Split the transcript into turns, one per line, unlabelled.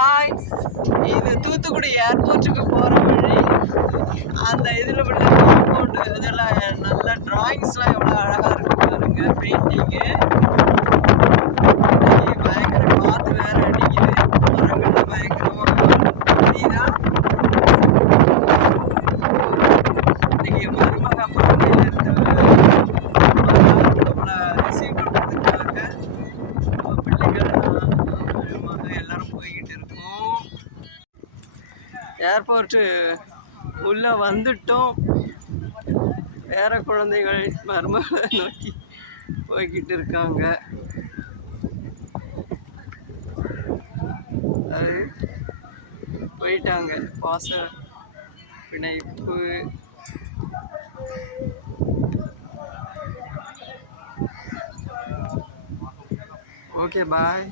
Hi இது தூத்துக்குடி ஏர்போர்ட்டுக்கு போகிற வழி. அந்த இதில் உள்ள காம்பவுண்டு இதெல்லாம் நல்ல டிராயிங்ஸ்லாம் எவ்வளோ அழகாக இருக்கு பாருங்க பெயிண்டிங்கு இருக்கோம் ஏர்போர்ட்டு உள்ளே வந்துட்டோம். வேற குழந்தைகள் மருமகளை நோக்கி போய்கிட்டு இருக்காங்க. அது போயிட்டாங்க. பாச பிணைப்பு. Okay bye